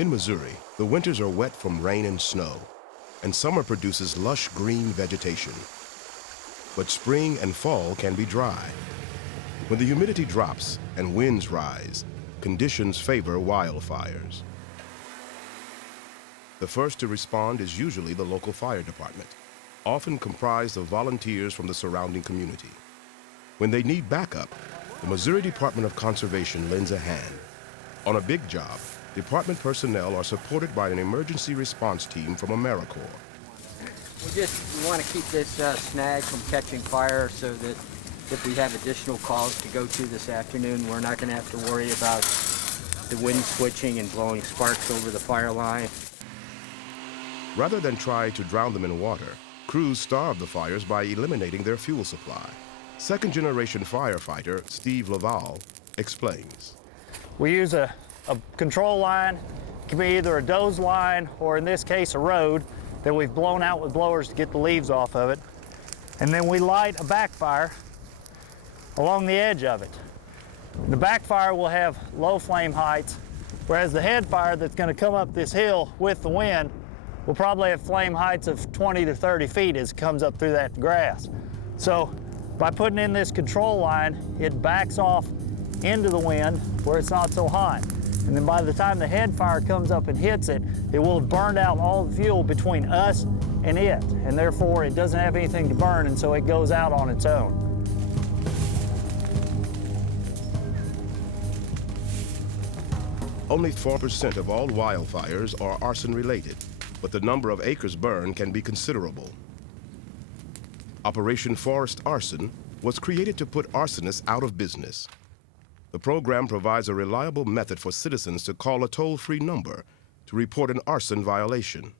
In Missouri, the winters are wet from rain and snow, and summer produces lush green vegetation. But spring and fall can be dry. When the humidity drops and winds rise, conditions favor wildfires. The first to respond is usually the local fire department, often comprised of volunteers from the surrounding community. When they need backup, the Missouri Department of Conservation lends a hand. On a big job, department personnel are supported by an emergency response team from AmeriCorps. We want to keep this snag from catching fire so that if we have additional calls to go to this afternoon, we're not going to have to worry about the wind switching and blowing sparks over the fire line. Rather than try to drown them in water, crews starve the fires by eliminating their fuel supply. Second-generation firefighter Steve Laval explains. We use a control line. It can be either a doze line or, in this case, a road that we've blown out with blowers to get the leaves off of it. And then we light a backfire along the edge of it. The backfire will have low flame heights, whereas the head fire that's going to come up this hill with the wind will probably have flame heights of 20 to 30 feet as it comes up through that grass. So by putting in this control line, it backs off into the wind where it's not so hot. And then by the time the head fire comes up and hits it, it will have burned out all the fuel between us and it. And therefore, it doesn't have anything to burn, and so it goes out on its own. Only 4% of all wildfires are arson-related, but the number of acres burned can be considerable. Operation Forest Arson was created to put arsonists out of business. The program provides a reliable method for citizens to call a toll-free number to report an arson violation.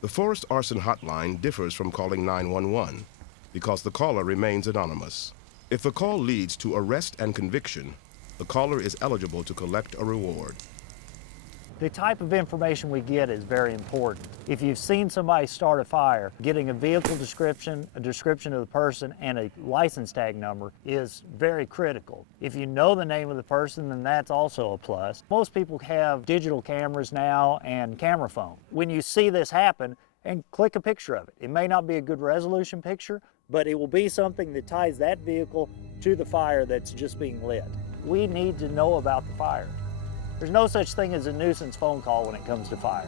The Forest Arson hotline differs from calling 911 because the caller remains anonymous. If the call leads to arrest and conviction, the caller is eligible to collect a reward. The type of information we get is very important. If you've seen somebody start a fire, getting a vehicle description, a description of the person, and a license tag number is very critical. If you know the name of the person, then that's also a plus. Most people have digital cameras now and camera phone. When you see this happen, and click a picture of it. It may not be a good resolution picture, but it will be something that ties that vehicle to the fire that's just being lit. We need to know about the fire. There's no such thing as a nuisance phone call when it comes to fire.